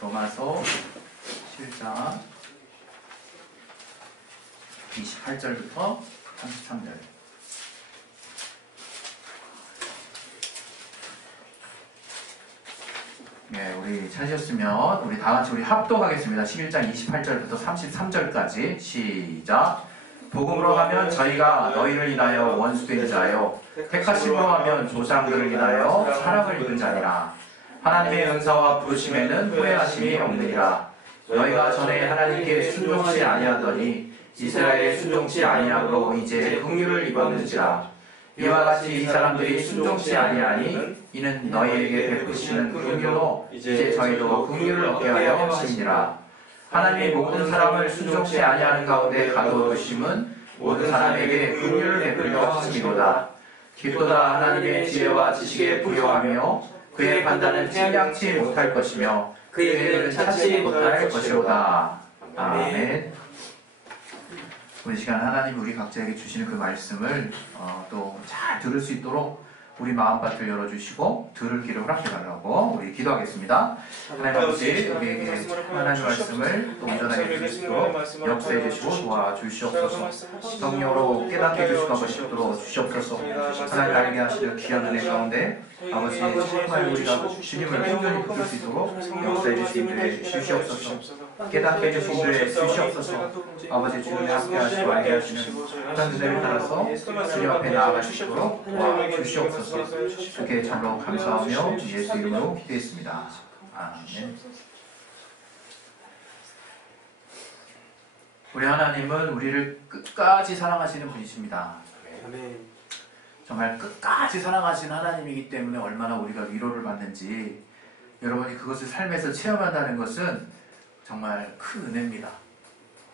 로마서 7장 28절부터 33절. 네, 우리 찾으셨으면 우리 다 같이 우리 합독하겠습니다. 11장 28절부터 33절까지 시작. 복음으로 하면 저희가 너희를 인하여 원수된 자요, 택하심으로 하면 조상들을 인하여 사랑을 입은 자니라. 하나님의 은사와 부르심에는 후회하심이 없느니라. 너희가 전에 하나님께 순종치 아니하더니 이스라엘에 순종치 아니함으로 이제 긍휼을 입었는지라. 이와 같이 이 사람들이 순종치 아니하니 이는 너희에게 베푸시는 긍휼로 이제 저희도 긍휼을 얻게 하여 하심이니라. 하나님이 모든 사람을 순종치 아니하는 가운데 가둬두심은 모든 사람에게 긍휼을 베풀려 하심이로다. 기도다 하나님의 지혜와 지식에 부요하며 그의 판단은 tim량치 못할 것이며 그의 은혜는 찾지 못할 것이로다. 아멘. 오늘 시간 하나님 우리 각자에게 주시는 그 말씀을 또 잘 들을 수 있도록 우리 마음밭을 열어주시고 들을 길을 허락해달라고 우리 기도하겠습니다. 하나님 아버지, 우리에게 하나님 말씀을 또 온전하게 들을 수 있도록 역사해 주시고 도와주시옵소서. 성령으로 깨닫게 해주시고 싶도록 주시옵소서. 하나님 알게 하시는 귀한 은혜 가운데 아버지 정말 우리가 주님을 온전히 붙들 수 있도록 역사해 주시기를 주시옵소서. 깨닫게 해주신 분들의 주시옵소서. 아버지 주님의 함께 하시고 알게 하시는 그런 은혜를 따라서 주님 앞에 나아갈 수 있도록 도와주시옵소서. 주께 참으로 감사하며 예수 이름으로 기도했습니다. 아멘. 우리 하나님은 우리를 끝까지 사랑하시는 분이십니다. 정말 끝까지 사랑하시는 하나님이기 때문에 얼마나 우리가 위로를 받는지 여러분이 그것을 삶에서 체험한다는 것은 정말 큰 은혜입니다.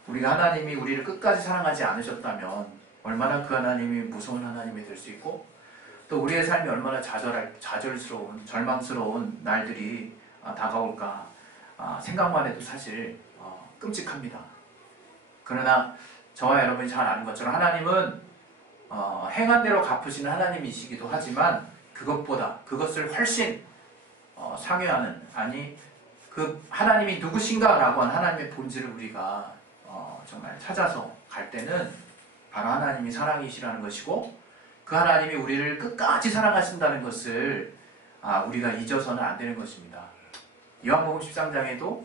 우리가 하나님이 우리를 끝까지 사랑하지 않으셨다면 얼마나 그 하나님이 무서운 하나님이 될 수 있고 또 우리의 삶이 얼마나 좌절스러운 절망스러운 날들이 다가올까 생각만 해도 사실 끔찍합니다. 그러나 저와 여러분이 잘 아는 것처럼 하나님은 행한 대로 갚으시는 하나님이시기도 하지만 그것보다 그것을 훨씬 상회하는 그 하나님이 누구신가 라고 한 하나님의 본질을 우리가 정말 찾아서 갈 때는 바로 하나님이 사랑이시라는 것이고 그 하나님이 우리를 끝까지 사랑하신다는 것을 우리가 잊어서는 안 되는 것입니다. 요한복음 13장에도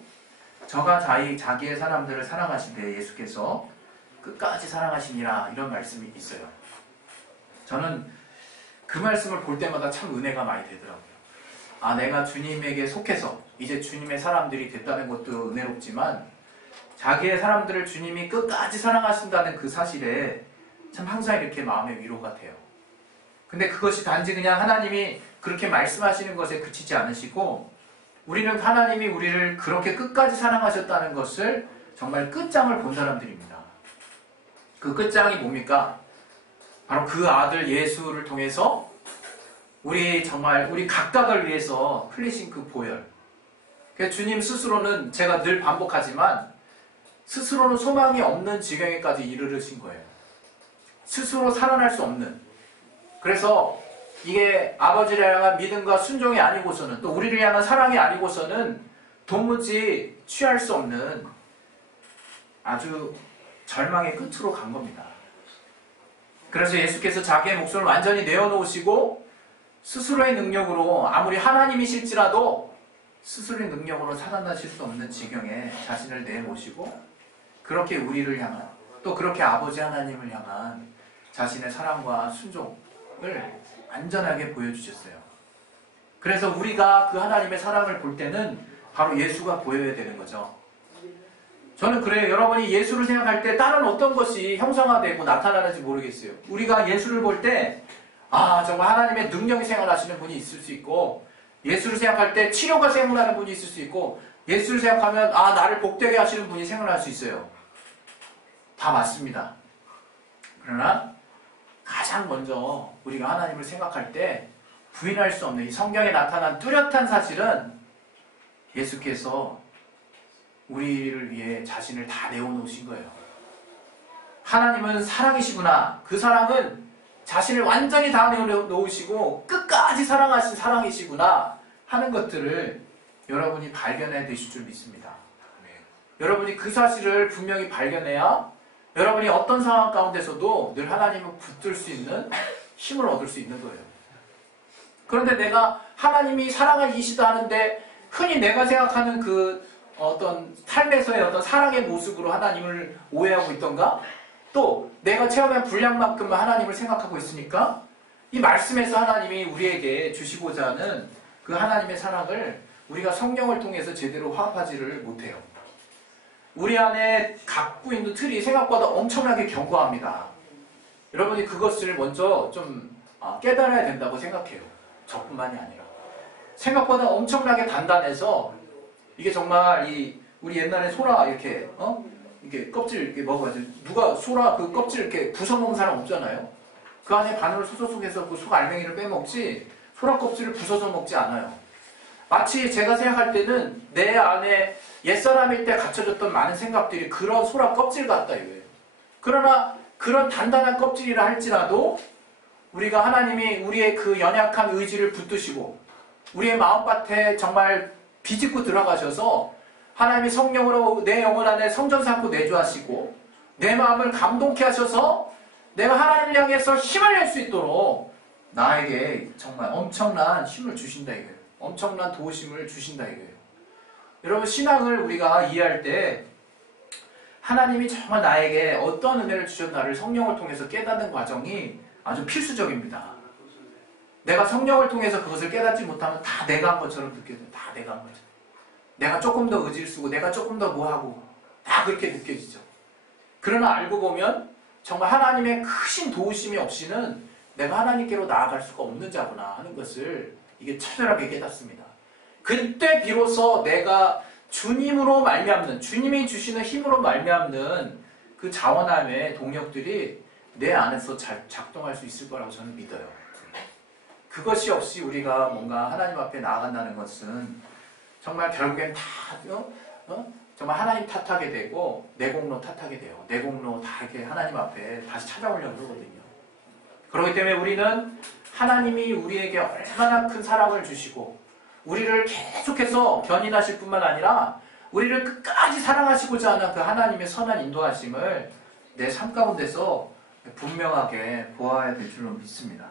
저가 자기의 사람들을 사랑하신데 예수께서 끝까지 사랑하시니라 이런 말씀이 있어요. 저는 그 말씀을 볼 때마다 참 은혜가 많이 되더라고요. 내가 주님에게 속해서 이제 주님의 사람들이 됐다는 것도 은혜롭지만 자기의 사람들을 주님이 끝까지 사랑하신다는 그 사실에 참 항상 이렇게 마음의 위로가 돼요. 근데 그것이 단지 그냥 하나님이 그렇게 말씀하시는 것에 그치지 않으시고 우리는 하나님이 우리를 그렇게 끝까지 사랑하셨다는 것을 정말 끝장을 본 사람들입니다. 그 끝장이 뭡니까? 바로 그 아들 예수를 통해서 우리 각각을 위해서 흘리신 그 보혈. 주님 스스로는 제가 늘 반복하지만 스스로는 소망이 없는 지경에까지 이르르신 거예요. 스스로 살아날 수 없는. 그래서 이게 아버지를 향한 믿음과 순종이 아니고서는 또 우리를 향한 사랑이 아니고서는 도무지 취할 수 없는 아주 절망의 끝으로 간 겁니다. 그래서 예수께서 자기의 목숨을 완전히 내어놓으시고 스스로의 능력으로 아무리 하나님이실지라도 스스로의 능력으로 살아나실 수 없는 지경에 자신을 내모시고 그렇게 우리를 향한 또 그렇게 아버지 하나님을 향한 자신의 사랑과 순종을 완전하게 보여주셨어요. 그래서 우리가 그 하나님의 사랑을 볼 때는 바로 예수가 보여야 되는 거죠. 저는 그래요. 여러분이 예수를 생각할 때 다른 어떤 것이 형상화되고 나타나는지 모르겠어요. 우리가 예수를 볼 때 정말 하나님의 능력이 생각나시는 분이 있을 수 있고 예수를 생각할 때 치료가 생각나는 분이 있을 수 있고 예수를 생각하면 나를 복되게 하시는 분이 생각날 수 있어요. 다 맞습니다. 그러나 가장 먼저 우리가 하나님을 생각할 때 부인할 수 없는 이 성경에 나타난 뚜렷한 사실은 예수께서 우리를 위해 자신을 다 내어놓으신 거예요. 하나님은 사랑이시구나. 그 사랑은 자신을 완전히 다 내어놓으시고 끝까지 사랑하신 사랑이시구나 하는 것들을 여러분이 발견해 되실 줄 믿습니다. 여러분이 그 사실을 분명히 발견해야 여러분이 어떤 상황 가운데서도 늘 하나님을 붙들 수 있는 힘을 얻을 수 있는 거예요. 그런데 내가 하나님이 사랑이시다 하는데 흔히 내가 생각하는 그 어떤 삶에서의 어떤 사랑의 모습으로 하나님을 오해하고 있던가, 또 내가 체험한 분량만큼만 하나님을 생각하고 있으니까 이 말씀에서 하나님이 우리에게 주시고자 하는 그 하나님의 사랑을 우리가 성령을 통해서 제대로 화합하지를 못해요. 우리 안에 갖고 있는 틀이 생각보다 엄청나게 견고합니다. 여러분이 그것을 먼저 좀 깨달아야 된다고 생각해요. 저뿐만이 아니라. 생각보다 엄청나게 단단해서 이게 정말 우리 옛날에 소라 이렇게 이게 껍질 이렇게 먹어가지고 누가 소라 그 껍질 이렇게 부숴먹는 사람 없잖아요. 그 안에 바늘을 쏙쏙쏙해서 그 속 알맹이를 빼먹지 소라 껍질을 부숴서 먹지 않아요. 마치 제가 생각할 때는 내 안에 옛사람일 때 갖춰졌던 많은 생각들이 그런 소라 껍질 같다 이거예요. 그러나 그런 단단한 껍질이라 할지라도 우리가 하나님이 우리의 그 연약한 의지를 붙드시고 우리의 마음밭에 정말 비집고 들어가셔서 하나님이 성령으로 내 영혼 안에 성전 삼고 내주하시고 내 마음을 감동케 하셔서 내가 하나님을 향해서 힘을 낼 수 있도록 나에게 정말 엄청난 힘을 주신다 이거예요. 엄청난 도우심을 주신다 이거예요. 여러분, 신앙을 우리가 이해할 때 하나님이 정말 나에게 어떤 은혜를 주셨나를 성령을 통해서 깨닫는 과정이 아주 필수적입니다. 내가 성령을 통해서 그것을 깨닫지 못하면 다 내가 한 것처럼 느껴져요. 다 내가 한 것처럼. 내가 조금 더 의지를 쓰고 내가 조금 더 뭐하고 다 그렇게 느껴지죠. 그러나 알고 보면 정말 하나님의 크신 도우심이 없이는 내가 하나님께로 나아갈 수가 없는 자구나 하는 것을 이게 처절하게 깨닫습니다. 그때 비로소 내가 주님으로 말미암는, 주님이 주시는 힘으로 말미암는 그 자원함의 동력들이 내 안에서 잘 작동할 수 있을 거라고 저는 믿어요. 그것이 없이 우리가 뭔가 하나님 앞에 나아간다는 것은 정말 결국엔 다 정말 하나님 탓하게 되고 내 공로 탓하게 돼요. 내 공로 다 이렇게 하나님 앞에 다시 찾아오려고 그러거든요. 그렇기 때문에 우리는 하나님이 우리에게 얼마나 큰 사랑을 주시고 우리를 계속해서 견인하실 뿐만 아니라 우리를 끝까지 사랑하시고자 하는 그 하나님의 선한 인도하심을 내 삶 가운데서 분명하게 보아야 될 줄로 믿습니다.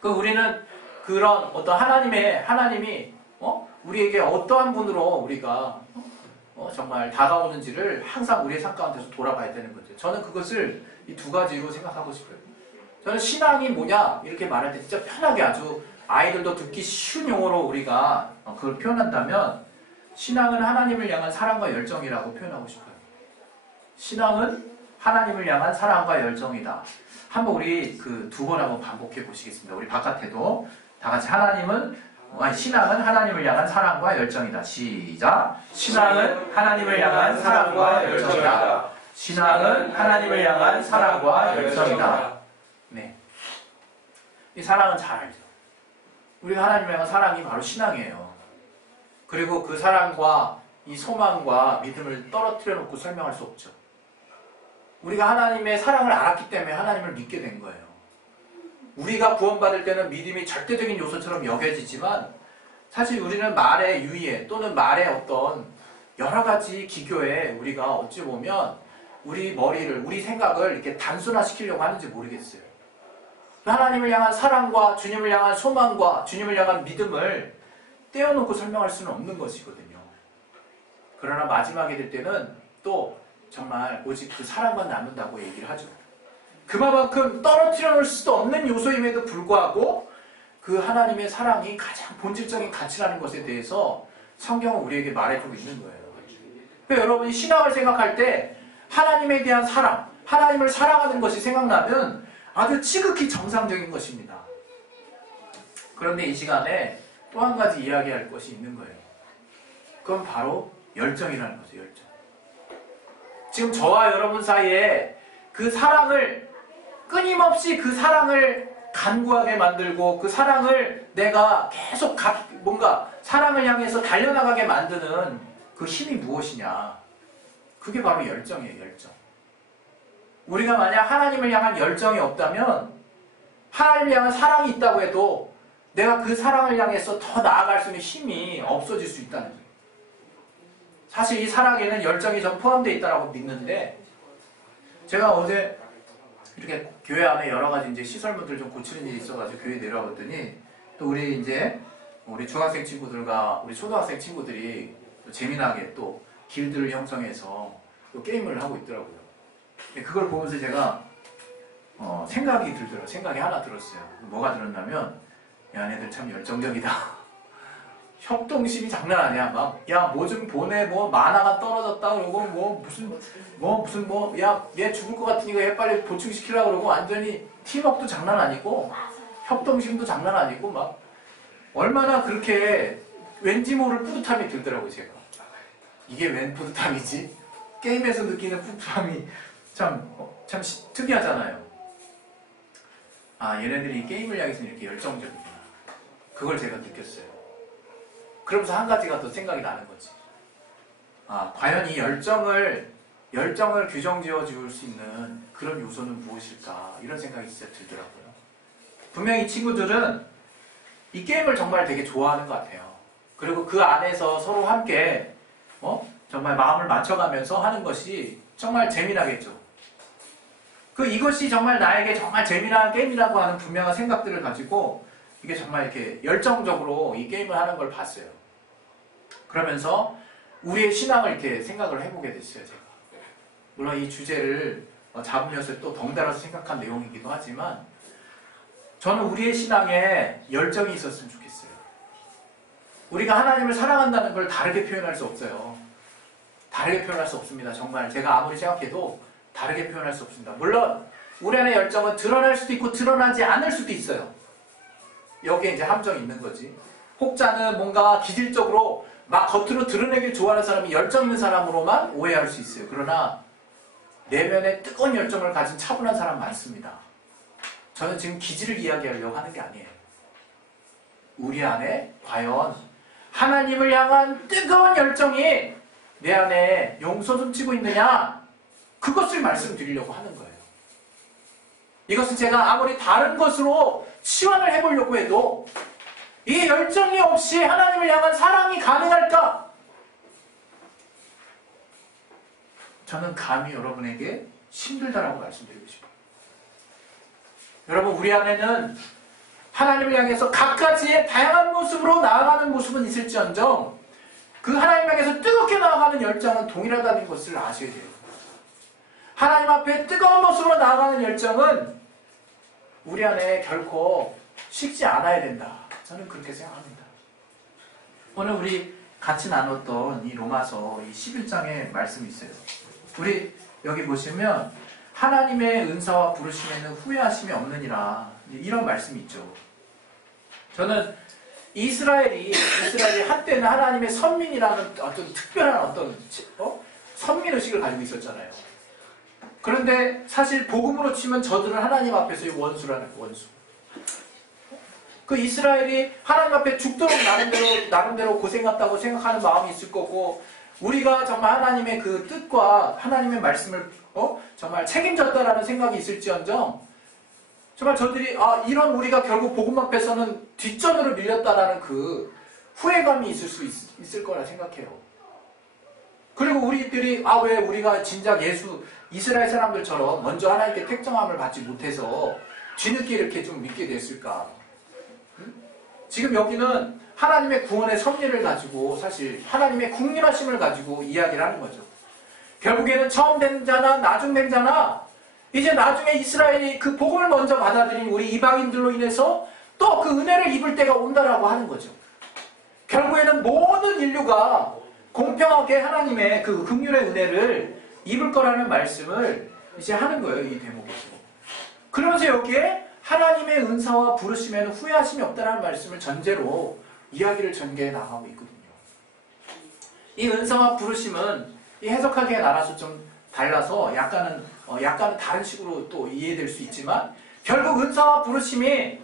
그 우리는 그런 어떤 하나님이 우리에게 어떠한 분으로 우리가 정말 다가오는지를 항상 우리의 삶 가운데서 돌아봐야 되는 거죠. 저는 그것을 이 두 가지로 생각하고 싶어요. 저는 신앙이 뭐냐 이렇게 말할 때 진짜 편하게 아주 아이들도 듣기 쉬운 용어로 우리가 그걸 표현한다면 신앙은 하나님을 향한 사랑과 열정이라고 표현하고 싶어요. 신앙은 하나님을 향한 사랑과 열정이다. 한번 우리 그 두 번 한번 반복해 보시겠습니다. 우리 바깥에도 다 같이 신앙은 하나님을 향한 사랑과 열정이다. 시작. 신앙은 하나님을 향한 사랑과 열정이다. 신앙은 하나님을 향한 사랑과 열정이다. 네. 이 사랑은 잘 알죠. 우리가 하나님을 향한 사랑이 바로 신앙이에요. 그리고 그 사랑과 이 소망과 믿음을 떨어뜨려 놓고 설명할 수 없죠. 우리가 하나님의 사랑을 알았기 때문에 하나님을 믿게 된 거예요. 우리가 구원받을 때는 믿음이 절대적인 요소처럼 여겨지지만 사실 우리는 말의 유예 또는 말의 어떤 여러 가지 기교에 우리가 어찌 보면 우리 머리를, 우리 생각을 이렇게 단순화시키려고 하는지 모르겠어요. 하나님을 향한 사랑과 주님을 향한 소망과 주님을 향한 믿음을 떼어놓고 설명할 수는 없는 것이거든요. 그러나 마지막에 될 때는 또 정말 오직 그 사랑만 남는다고 얘기를 하죠. 그만큼 떨어뜨려 놓을 수도 없는 요소임에도 불구하고 그 하나님의 사랑이 가장 본질적인 가치라는 것에 대해서 성경은 우리에게 말해주고 있는 거예요. 그러니까 여러분이 신앙을 생각할 때 하나님에 대한 사랑, 하나님을 사랑하는 것이 생각나면 아주 지극히 정상적인 것입니다. 그런데 이 시간에 또 한 가지 이야기할 것이 있는 거예요. 그건 바로 열정이라는 거죠. 열정. 지금 저와 여러분 사이에 그 사랑을 끊임없이 그 사랑을 간구하게 만들고 그 사랑을 내가 계속 뭔가 사랑을 향해서 달려나가게 만드는 그 힘이 무엇이냐. 그게 바로 열정이에요. 열정. 우리가 만약 하나님을 향한 열정이 없다면 하나님을 향한 사랑이 있다고 해도 내가 그 사랑을 향해서 더 나아갈 수 있는 힘이 없어질 수 있다는 거예요. 사실 이 사랑에는 열정이 좀 포함되어 있다고 믿는데, 제가 어제 이렇게 교회 안에 여러 가지 이제 시설물들 좀 고치는 일이 있어가지고 교회 내려와 봤더니, 또 우리 중학생 친구들과 우리 초등학생 친구들이 또 재미나게 또 길들을 형성해서 또 게임을 하고 있더라고요. 그걸 보면서 제가 생각이 들더라고요. 생각이 하나 들었어요. 뭐가 들었냐면, 야, 얘네들 참 열정적이다. 협동심이 장난 아니야. 막, 야, 뭐 좀 보내, 뭐, 만화가 떨어졌다, 그러고, 야, 얘 죽을 것 같으니까 얘 빨리 보충시키려고 그러고, 완전히 팀워크도 장난 아니고, 협동심도 장난 아니고, 막, 얼마나 그렇게 왠지 모를 뿌듯함이 들더라고요, 제가. 이게 웬 뿌듯함이지? 게임에서 느끼는 뿌듯함이 참 특이하잖아요. 아, 얘네들이 게임을 향해서는 이렇게 열정적이구나. 그걸 제가 느꼈어요. 그러면서 한 가지가 더 생각이 나는 거지. 아, 과연 이 열정을 규정지어 줄 수 있는 그런 요소는 무엇일까? 이런 생각이 진짜 들더라고요. 분명히 이 친구들은 이 게임을 정말 되게 좋아하는 것 같아요. 그리고 그 안에서 서로 함께 정말 마음을 맞춰가면서 하는 것이 정말 재미나겠죠. 이것이 정말 나에게 정말 재미난 게임이라고 하는 분명한 생각들을 가지고 이게 정말 이렇게 열정적으로 이 게임을 하는 걸 봤어요. 그러면서 우리의 신앙을 이렇게 생각을 해보게 됐어요, 제가. 물론 이 주제를 잡으면서 또 덩달아서 생각한 내용이기도 하지만, 저는 우리의 신앙에 열정이 있었으면 좋겠어요. 우리가 하나님을 사랑한다는 걸 다르게 표현할 수 없어요. 다르게 표현할 수 없습니다. 정말 제가 아무리 생각해도 다르게 표현할 수 없습니다. 물론 우리 안의 열정은 드러날 수도 있고 드러나지 않을 수도 있어요. 여기에 이제 함정이 있는 거지. 혹자는 뭔가 기질적으로 막 겉으로 드러내길 좋아하는 사람이 열정 있는 사람으로만 오해할 수 있어요. 그러나 내면에 뜨거운 열정을 가진 차분한 사람 많습니다. 저는 지금 기질을 이야기하려고 하는 게 아니에요. 우리 안에 과연 하나님을 향한 뜨거운 열정이 내 안에 용솟음치고 있느냐, 그것을 말씀드리려고 하는 거예요. 이것은 제가 아무리 다른 것으로 치환을 해보려고 해도 이 열정이 없이 하나님을 향한 사랑이 가능할까? 저는 감히 여러분에게 힘들다라고 말씀드리고 싶어요. 여러분, 우리 안에는 하나님을 향해서 각가지의 다양한 모습으로 나아가는 모습은 있을지언정 그 하나님 향해서 뜨겁게 나아가는 열정은 동일하다는 것을 아셔야 돼요. 하나님 앞에 뜨거운 모습으로 나아가는 열정은 우리 안에 결코 식지 않아야 된다. 저는 그렇게 생각합니다. 오늘 우리 같이 나눴던 이 로마서 이 11장의 말씀이 있어요. 우리 여기 보시면 하나님의 은사와 부르심에는 후회하심이 없느니라, 이런 말씀이 있죠. 저는 이스라엘이 한때는 하나님의 선민이라는 어떤 특별한 선민의식을 가지고 있었잖아요. 그런데 사실 복음으로 치면 저들은 하나님 앞에서의 원수라는 원수. 그 이스라엘이 하나님 앞에 죽도록 나름대로 고생했다고 생각하는 마음이 있을 거고, 우리가 정말 하나님의 그 뜻과 하나님의 말씀을 정말 책임졌다라는 생각이 있을지언정, 정말 저들이 이런 우리가 결국 복음 앞에서는 뒷전으로 밀렸다라는 그 후회감이 있을 거라 생각해요. 그리고 우리들이 왜 우리가 진작 이스라엘 사람들처럼 먼저 하나님께 택정함을 받지 못해서 뒤늦게 이렇게 좀 믿게 됐을까? 지금 여기는 하나님의 구원의 섭리를 가지고, 사실 하나님의 국률하심을 가지고 이야기를 하는 거죠. 결국에는 처음 된 자나 나중 된 자나, 이제 나중에 이스라엘이 그 복음을 먼저 받아들인 우리 이방인들로 인해서 또 그 은혜를 입을 때가 온다라고 하는 거죠. 결국에는 모든 인류가 공평하게 하나님의 그 긍휼의 은혜를 입을 거라는 말씀을 이제 하는 거예요, 이 대목에서. 그러면서 여기에 하나님의 은사와 부르심에는 후회하심이 없다는 말씀을 전제로 이야기를 전개해 나가고 있거든요. 이 은사와 부르심은 이 해석하기에 나라서 좀 달라서 약간은 다른 식으로 또 이해될 수 있지만, 결국 은사와 부르심이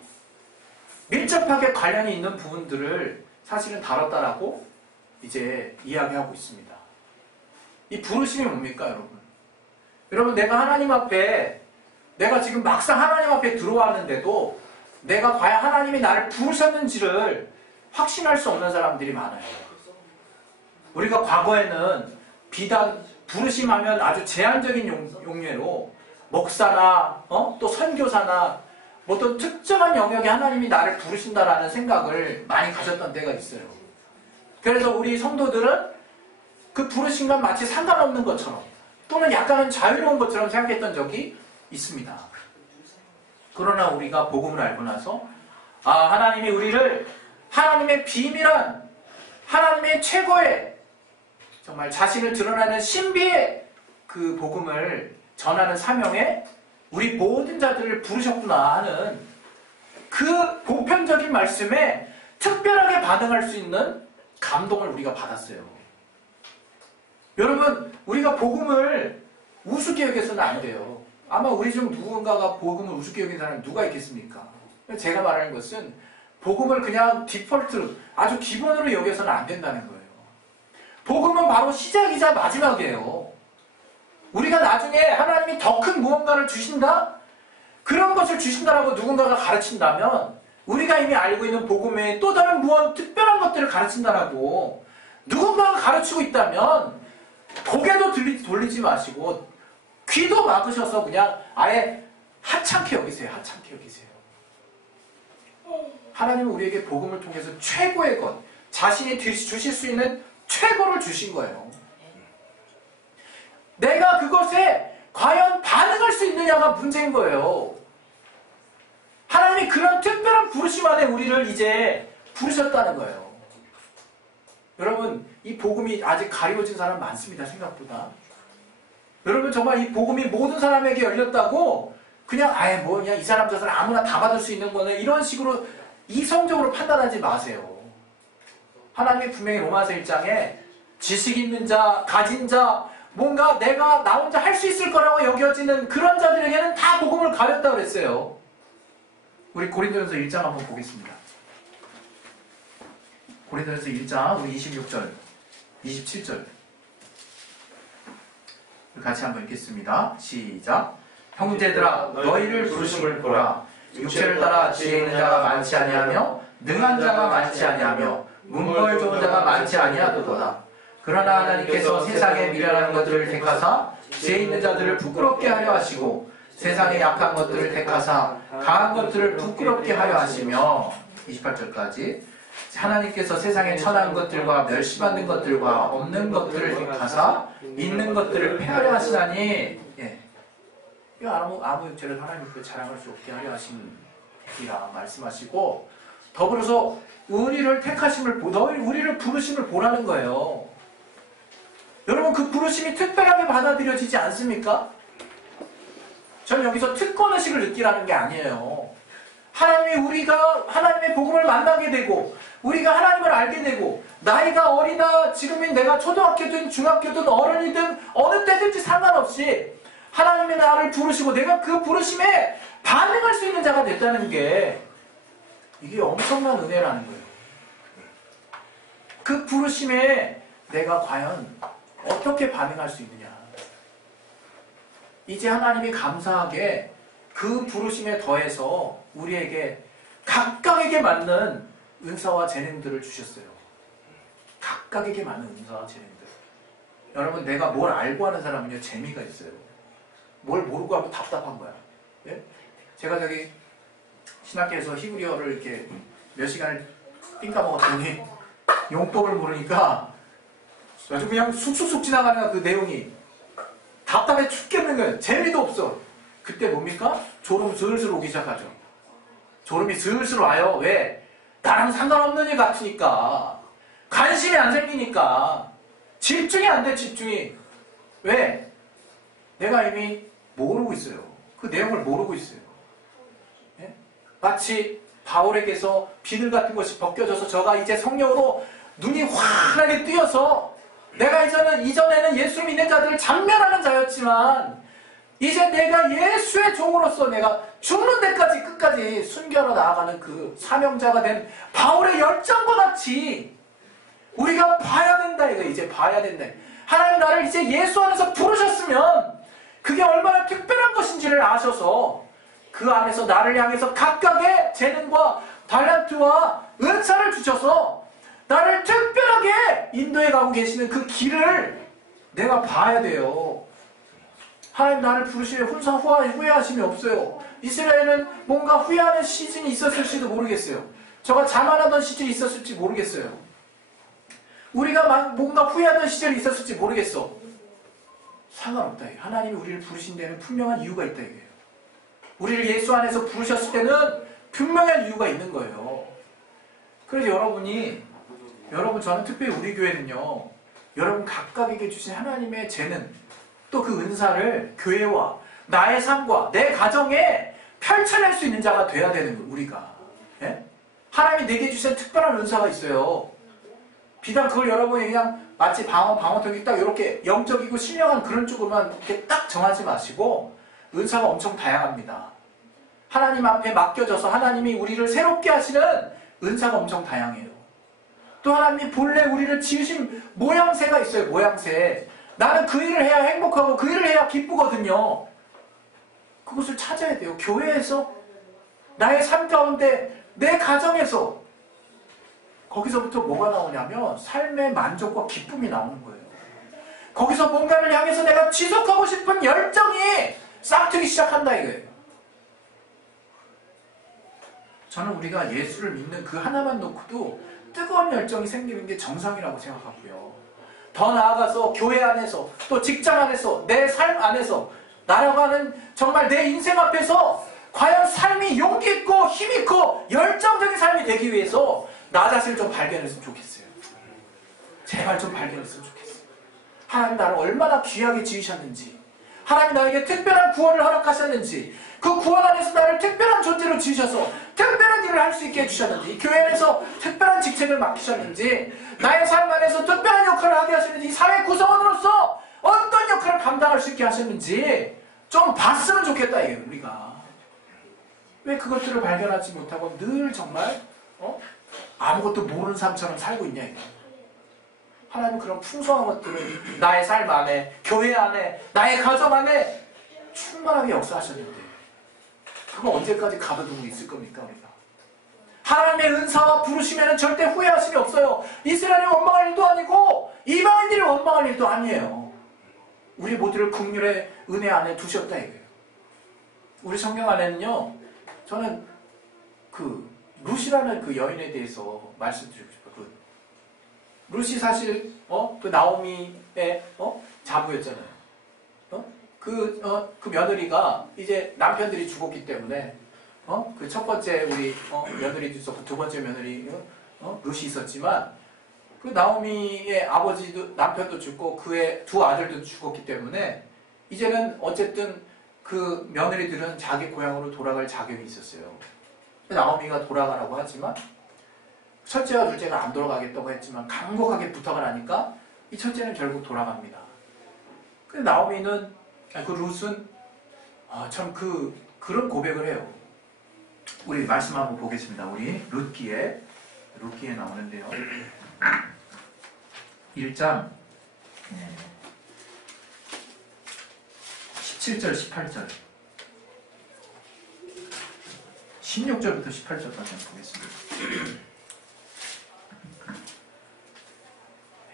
밀접하게 관련이 있는 부분들을 사실은 다뤘다라고 이제 이야기하고 있습니다. 이 부르심이 뭡니까, 여러분? 여러분, 내가 지금 막상 하나님 앞에 들어왔는데도 내가 과연 하나님이 나를 부르셨는지를 확신할 수 없는 사람들이 많아요. 우리가 과거에는 비단 부르심하면 아주 제한적인 용례로 목사나 또 선교사나 뭐 어떤 특정한 영역에 하나님이 나를 부르신다라는 생각을 많이 가졌던 때가 있어요. 그래서 우리 성도들은 그 부르심과 마치 상관없는 것처럼 또는 약간은 자유로운 것처럼 생각했던 적이 있습니다. 그러나 우리가 복음을 알고 나서 하나님이 우리를 하나님의 비밀한 하나님의 최고의 정말 자신을 드러나는 신비의 그 복음을 전하는 사명에 우리 모든 자들을 부르셨구나 하는 그 보편적인 말씀에 특별하게 반응할 수 있는 감동을 우리가 받았어요. 여러분, 우리가 복음을 우습게 여겨서는 안 돼요. 아마 우리 중 누군가가 복음을 우습게 여기는 사람이 누가 있겠습니까? 제가 말하는 것은 복음을 그냥 디폴트, 아주 기본으로 여겨서는 안 된다는 거예요. 복음은 바로 시작이자 마지막이에요. 우리가 나중에 하나님이 더 큰 무언가를 주신다? 그런 것을 주신다라고 누군가가 가르친다면 우리가 이미 알고 있는 복음 외에 또 다른 무언 특별한 것들을 가르친다라고 누군가가 가르치고 있다면 고개도 돌리지 마시고 귀도 막으셔서 그냥 아예 하찮게 여기세요. 하찮게 여기세요. 하나님은 우리에게 복음을 통해서 최고의 것, 자신이 주실 수 있는 최고를 주신 거예요. 내가 그것에 과연 반응할 수 있느냐가 문제인 거예요. 하나님이 그런 특별한 부르심 안에 우리를 이제 부르셨다는 거예요. 여러분, 이 복음이 아직 가리워진 사람 많습니다. 생각보다. 여러분, 정말 이 복음이 모든 사람에게 열렸다고 그냥 그냥 이 사람 저 사람 아무나 다 받을 수 있는 거는 이런 식으로 이성적으로 판단하지 마세요. 하나님이 분명히 로마서 1장에 지식 있는 자, 가진 자, 뭔가 내가 나 혼자 할 수 있을 거라고 여겨지는 그런 자들에게는 다 복음을 가렸다고 그랬어요. 우리 고린도전서 1장 한번 보겠습니다. 고린도전서 1장 우리 26절, 27절 같이 한번 읽겠습니다. 시작. 형제들아 너희를 부르심을 보라. 육체를 따라 지혜 있는 자가 많지 아니하며 능한 자가 많지 아니하며 문벌 좋은 자가 많지 아니하도다. 그러나 하나님께서 세상에 미련한 것들을 택하사 지혜 있는 자들을 부끄럽게 하려 하시고 세상에 약한 것들을 택하사 강한 것들을 부끄럽게 하려 하시며 28절까지 하나님께서 세상에 천한 것들과 멸시받는 것들과 없는 것들을 택하사 있는 것들을 폐하려 하시나니 아무 육체를 하나님 앞에 자랑할 수 없게 하려 하심이라 말씀하시고 더불어서 우리를 택하심을 우리를 부르심을 보라는 거예요. 여러분, 그 부르심이 특별하게 받아들여지지 않습니까? 저는 여기서 특권의식을 느끼라는 게 아니에요. 우리가 하나님의 복음을 만나게 되고 우리가 하나님을 알게 되고 나이가 어리다 지금인 내가 초등학교든 중학교든 어른이든 어느 때든지 상관없이 하나님이 나를 부르시고 내가 그 부르심에 반응할 수 있는 자가 됐다는 게 이게 엄청난 은혜라는 거예요. 그 부르심에 내가 과연 어떻게 반응할 수 있느냐. 이제 하나님이 감사하게 그 부르심에 더해서 우리에게 각각에게 맞는 은사와 재능들을 주셨어요. 각각에게 맞는 은사와 재능들. 여러분, 내가 뭘 알고 하는 사람은요 재미가 있어요. 뭘 모르고 하면 답답한 거야. 예? 제가 저기 신학교에서 히브리어를 이렇게 몇 시간을 띵까 먹었더니 용법을 모르니까 아주 그냥 쑥쑥쑥 지나가는 그 내용이 답답해 죽겠는 거예요. 재미도 없어. 그때 뭡니까? 졸음 슬슬 오기 시작하죠. 졸음이 슬슬 와요. 왜? 나랑 상관없는 일 같으니까. 관심이 안 생기니까. 집중이 안 돼, 집중이. 왜? 내가 이미 모르고 있어요. 그 내용을 모르고 있어요. 예? 마치 바울에게서 비늘 같은 것이 벗겨져서 저가 이제 성령으로 눈이 환하게 뜨여서 내가 이전에는 예수를 믿는 자들을 잔멸하는 자였지만 이제 내가 예수의 종으로서 내가 죽는 데까지 끝까지 순교하러 나아가는 그 사명자가 된 바울의 열정과 같이 우리가 봐야 된다. 이거 이제 봐야 된다. 하나님 나를 이제 예수 안에서 부르셨으면 그게 얼마나 특별한 것인지를 아셔서 그 안에서 나를 향해서 각각의 재능과 달란트와 은사를 주셔서 나를 특별하게 인도해 가고 계시는 그 길을 내가 봐야 돼요. 하나님 나를 부르시면 후회하심이 없어요. 이스라엘은 뭔가 후회하는 시즌이 있었을지도 모르겠어요. 저가 자만하던 시즌이 있었을지 모르겠어요. 우리가 뭔가 후회하던 시절이 있었을지 모르겠어. 상관없다. 하나님이 우리를 부르신 데는 분명한 이유가 있다 이거예요. 우리를 예수 안에서 부르셨을 때는 분명한 이유가 있는 거예요. 그래서 여러분 저는 특별히 우리 교회는요, 여러분 각각에게 주신 하나님의 재능, 또 그 은사를 교회와 나의 삶과 내 가정에 펼쳐낼 수 있는 자가 돼야 되는 거예요, 우리가. 예? 하나님이 내게 주신 특별한 은사가 있어요. 비단 그걸 여러분이 그냥 마치 방언턱이 딱 이렇게 영적이고 신령한 그런 쪽으로만 이렇게 딱 정하지 마시고, 은사가 엄청 다양합니다. 하나님 앞에 맡겨져서 하나님이 우리를 새롭게 하시는 은사가 엄청 다양해요. 또 하나님이 본래 우리를 지으신 모양새가 있어요. 모양새. 나는 그 일을 해야 행복하고 그 일을 해야 기쁘거든요. 그것을 찾아야 돼요. 교회에서, 나의 삶 가운데, 내 가정에서. 거기서부터 뭐가 나오냐면 삶의 만족과 기쁨이 나오는 거예요. 거기서 뭔가를 향해서 내가 지속하고 싶은 열정이 싹트기 시작한다 이거예요. 저는 우리가 예수를 믿는 그 하나만 놓고도 뜨거운 열정이 생기는 게 정상이라고 생각하고요. 더 나아가서 교회 안에서, 또 직장 안에서, 내 삶 안에서 날아가는 정말 내 인생 앞에서 과연 삶이 용기 있고 힘 있고 열정적인 삶이 되기 위해서 나 자신을 좀 발견했으면 좋겠어요. 제발 좀 발견했으면 좋겠어요. 하나님 나를 얼마나 귀하게 지으셨는지, 하나님 나에게 특별한 구원을 허락하셨는지, 그 구원 안에서 나를 특별한 존재로 지으셔서 특별한 일을 할 수 있게 해주셨는지, 이 교회 안에서 특별한 직책을 맡기셨는지, 나의 삶 안에서 특별한 역할을 하게 하셨는지, 사회 구성원으로서 어떤 역할을 감당할 수 있게 하셨는지 좀 봤으면 좋겠다 이게 우리가. 왜 그것들을 발견하지 못하고 늘 정말 아무것도 모르는 삶처럼 살고 있냐 이거. 하나님 그런 풍성한 것들을 나의 삶 안에, 교회 안에, 나의 가정 안에 충만하게 역사하셨는데 그거 언제까지 가둬두고 있을 겁니까 우리가? 하나님의 은사와 부르시면 절대 후회하심이 없어요. 이스라엘이 원망할 일도 아니고 이방인들이 원망할 일도 아니에요. 우리 모두를 긍휼의 은혜 안에 두셨다 이거예요. 우리 성경 안에는요, 저는 그 룻이라는 그 여인에 대해서 말씀드리고 싶어요. 룻이 사실 그 나오미의 자부였잖아요. 그 며느리가 이제 남편들이 죽었기 때문에 그 첫 번째 우리 며느리도 있었고 두 번째 며느리 룻이 있었지만, 그 나오미의 아버지도 남편도 죽고 그의 두 아들도 죽었기 때문에 이제는 어쨌든 그 며느리들은 자기 고향으로 돌아갈 자격이 있었어요. 나오미가 돌아가라고 하지만 첫째와 둘째가 안 돌아가겠다고 했지만 강력하게 부탁을 하니까 이 첫째는 결국 돌아갑니다. 근데 나오미는, 그 룻은 참 그런 고백을 해요. 우리 말씀 한번 보겠습니다. 우리 룻기에 나오는데요. 1장 17절 18절 16절부터 18절까지 한번 보겠습니다.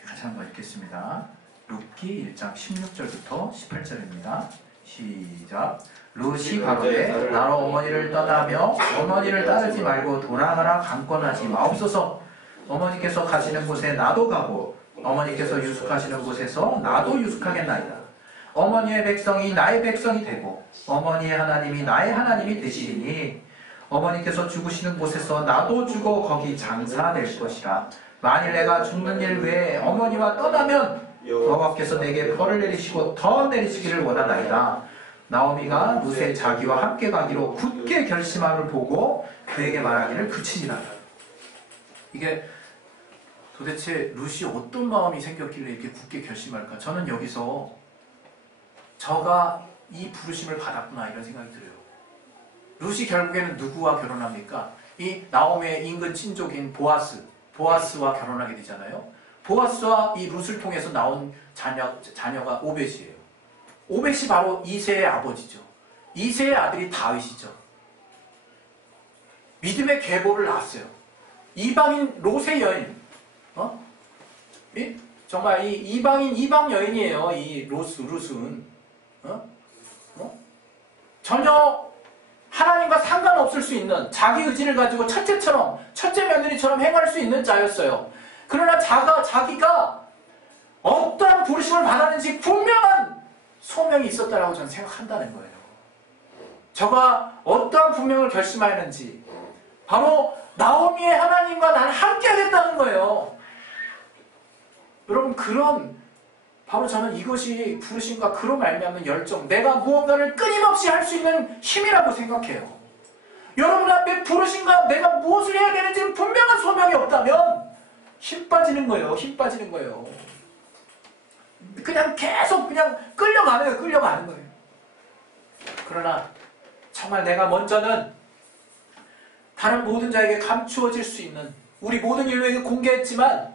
같이 한번 읽겠습니다. 룻기 1장 16절부터 18절입니다. 시작. 룻이 가로되 나로 어머니를 떠나며 어머니를 따르지 말고 돌아가라 강권하지 마옵소서. 어머니께서 가시는 곳에 나도 가고 어머니께서 유숙하시는 곳에서 나도 유숙하겠나이다. 어머니의 백성이 나의 백성이 되고 어머니의 하나님이 나의 하나님이 되시리니 어머니께서 죽으시는 곳에서 나도 죽어 거기 장사될 것이라. 만일 내가 죽는 일 외에 어머니와 떠나면 여호와께서 내게 벌을 내리시고 더 내리시기를 원하나이다. 나오미가 룻의 자기와 함께 가기로 굳게 결심함을 보고 그에게 말하기를 그치니라. 이게 도대체 룻이 어떤 마음이 생겼길래 이렇게 굳게 결심할까? 저는 여기서 저가 이 부르심을 받았구나 이런 생각이 들어요. 룻이 결국에는 누구와 결혼합니까? 이 나오미의 인근 친족인 보아스와 결혼하게 되잖아요. 보아스와 이 룻을 통해서 나온 자녀가 오벳이에요. 오벳이 바로 이새의 아버지죠. 이새의 아들이 다윗이죠. 믿음의 계보를 낳았어요. 이방인 롯의 여인, 정말 이 이방 여인이에요. 이 롯은 전혀 하나님과 상관없을 수 있는 자기 의지를 가지고 첫째 며느리처럼 행할 수 있는 자였어요. 그러나 자기가 어떠한 부르심을 받았는지 분명한 소명이 있었다라고 저는 생각한다는 거예요. 저가 어떠한 분명을 결심하였는지 바로 나오미의 하나님과 나는 함께 하겠다는 거예요. 여러분, 바로 저는 이것이 부르심과 그로 말미암는 열정, 내가 무언가를 끊임없이 할 수 있는 힘이라고 생각해요. 여러분 앞에 부르심과 내가 무엇을 해야 되는지 분명한 소명이 없다면 힘 빠지는 거예요. 그냥 계속 끌려가는 거예요. 그러나 정말 내가 먼저는 다른 모든 자에게 감추어질 수 있는, 우리 모든 인류에게 공개했지만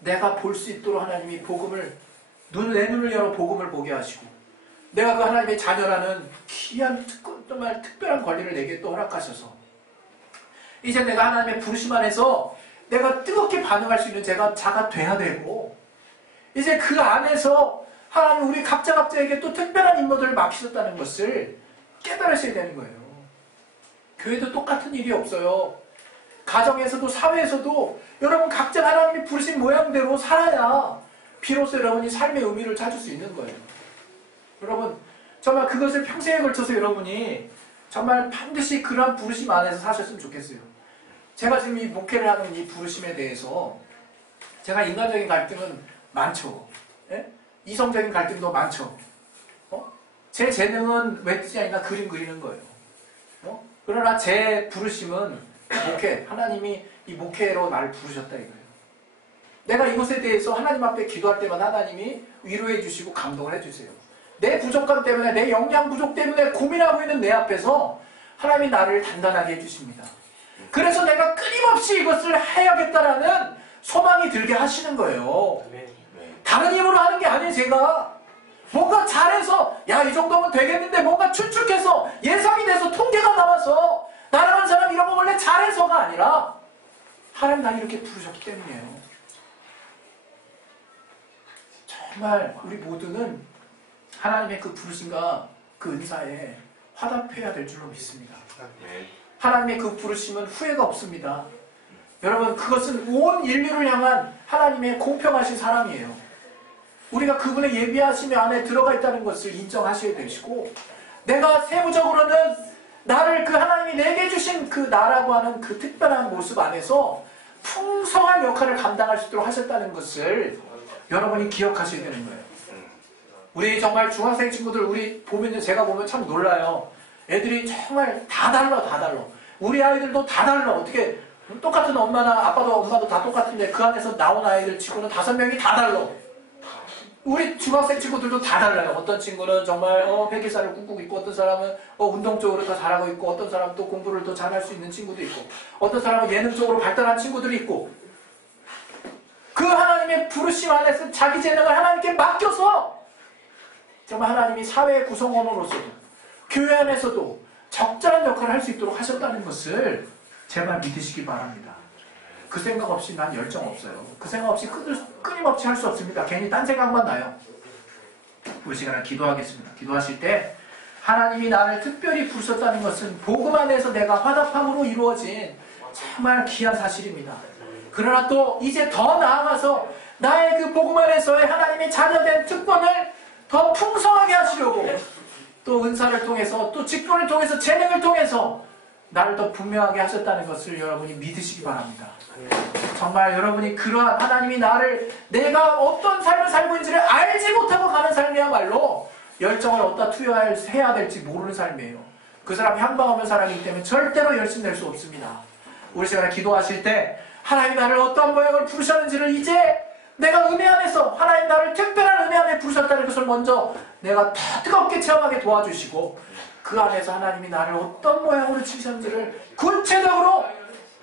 내가 볼 수 있도록 하나님이 내 눈을 열어 복음을 보게 하시고, 내가 그 하나님의 자녀라는 귀한 정말 특별한 권리를 내게 또 허락하셔서 이제 내가 하나님의 부르심 안에서 내가 뜨겁게 반응할 수 있는 자가 돼야 되고, 이제 그 안에서 하나님 우리 각자에게 또 특별한 임무들을 맡기셨다는 것을 깨달으셔야 되는 거예요. 교회도 똑같은 일이 없어요. 가정에서도 사회에서도 여러분 각자 하나님이 부르신 모양대로 살아야 비로소 여러분이 삶의 의미를 찾을 수 있는 거예요. 여러분 정말 그것을 평생에 걸쳐서 여러분이 정말 반드시 그러한 부르심 안에서 사셨으면 좋겠어요. 제가 지금 이 목회를 하는 이 부르심에 대해서 제가 인간적인 갈등은 많죠. 예? 이성적인 갈등도 많죠. 제 재능은 웹툰이 아니라 그림 그리는 거예요. 그러나 제 부르심은 목회, 하나님이 이 목회로 나를 부르셨다 이거예요. 내가 이것에 대해서 하나님 앞에 기도할 때마다 하나님이 위로해 주시고 감동을 해주세요. 내 부족함 때문에, 내 역량 부족 때문에 고민하고 있는 내 앞에서 하나님이 나를 단단하게 해주십니다. 그래서 내가 끊임없이 이것을 해야겠다라는 소망이 들게 하시는 거예요. 다른 힘으로 하는 게 아니에요. 제가 뭔가 잘해서 이 정도면 되겠는데 뭔가 추측해서 예상이 돼서 통계가 나와서 나라는 사람 이런 거 원래 잘해서가 아니라 하나님 날 이렇게 부르셨기 때문이에요. 정말 우리 모두는 하나님의 그 부르심과 그 은사에 화답해야 될 줄로 믿습니다. 하나님의 그 부르심은 후회가 없습니다. 여러분 그것은 온 인류를 향한 하나님의 공평하신 사랑이에요. 우리가 그분의 예비하심 안에 들어가 있다는 것을 인정하셔야 되시고, 내가 세부적으로는 나를 그 하나님이 내게 주신 그 나라고 하는 그 특별한 모습 안에서 풍성한 역할을 감당할 수 있도록 하셨다는 것을 여러분이 기억하셔야 되는 거예요. 우리 정말 중학생 친구들 제가 보면 참 놀라요. 애들이 정말 다 달라. 우리 아이들도 다 달라. 어떻게 똑같은 엄마나 엄마도 다 똑같은데 그 안에서 나온 아이들 치고는 5명이 다 달라. 우리 중학생 친구들도 다 달라요. 어떤 친구는 정말 백일살을 꾹꾹 있고, 어떤 사람은 운동 쪽으로 더 잘하고 있고, 어떤 사람은 또 공부를 더 잘할 수 있는 친구도 있고, 어떤 사람은 예능 쪽으로 발달한 친구들이 있고, 그 하나님의 부르심 안에서 자기 재능을 하나님께 맡겨서 정말 하나님이 사회의 구성원으로서도 교회 안에서도 적절한 역할을 할 수 있도록 하셨다는 것을 제발 믿으시기 바랍니다. 그 생각 없이 난 열정 없어요. 그 생각 없이 끊임없이 할 수 없습니다. 괜히 딴 생각만 나요. 우리 시간에 기도하겠습니다. 기도하실 때 하나님이 나를 특별히 부르셨다는 것은 복음 안에서 내가 화답함으로 이루어진 정말 귀한 사실입니다. 그러나 또 이제 더 나아가서 나의 그 복음 안에서의 하나님의 자녀된 특권을 더 풍성하게 하시려고 또 은사를 통해서 또 직분을 통해서 재능을 통해서 나를 더 분명하게 하셨다는 것을 여러분이 믿으시기 바랍니다. 정말 여러분이 그러한 하나님이 내가 어떤 삶을 살고 있는지를 알지 못하고 가는 삶이야말로 열정을 어디다 투여해야 될지 모르는 삶이에요. 그 사람이 향방 없는 사람이기 때문에 절대로 열심 낼 수 없습니다. 우리 시간에 기도하실 때 하나님 나를 어떤 모양을 부르셨는지를 이제 내가 은혜 안에서 하나님 나를 특별한 은혜 안에 부르셨다는 것을 먼저 내가 더 뜨겁게 체험하게 도와주시고, 그 안에서 하나님이 나를 어떤 모양으로 치셨는지를 구체적으로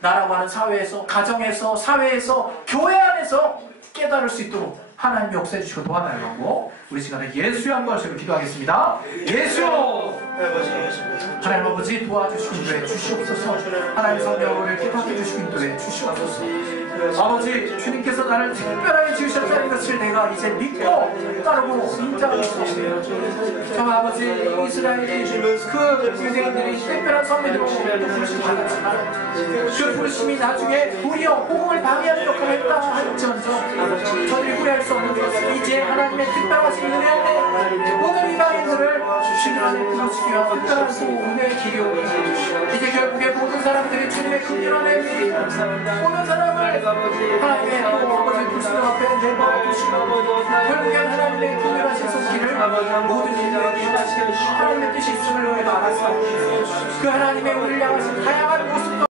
나라고 하는 사회에서, 가정에서, 사회에서, 교회 안에서 깨닫게 깨달을 수 있도록 하나님 역사해 주시고 도와달라고 우리 시간에 예수의 한 번씩을 기도하겠습니다. 예수! 하나님 아버지 도와주시고 인도해 주시옵소서. 하나님 성령을 깨닫게 주시고 인도해 주시옵소서. 아버지 주님께서 나를 특별하게 지으셨다는 것을 내가 이제 믿고 따르고 인정하고 있습니다. 저 아버지 이스라엘이 그 유대인들이 특별한 선배들로 부르심을 받았지만 그 부르심이 나중에 도리어 복음을 방해하는 역할을 했다 할지언정 저들이 후회할 수 없는 것은 이제 하나님의 특별하신 은혜인데 모든 이방인들을 주님 안에 부르시기 위한 특별한 또 은혜의 길이 오니 이제 결국에 모든 사람들이 주님의 긍휼 안에 모든 사람을 하나님의 또 아버지 불신앙 앞에 내버려두시고 결국엔 하나님의 긍휼하신 손길을 모든 인류에게 하나님의 뜻이 있음을 너희가 알았사오니 그 하나님의 우리를 향하신 다양한 모습과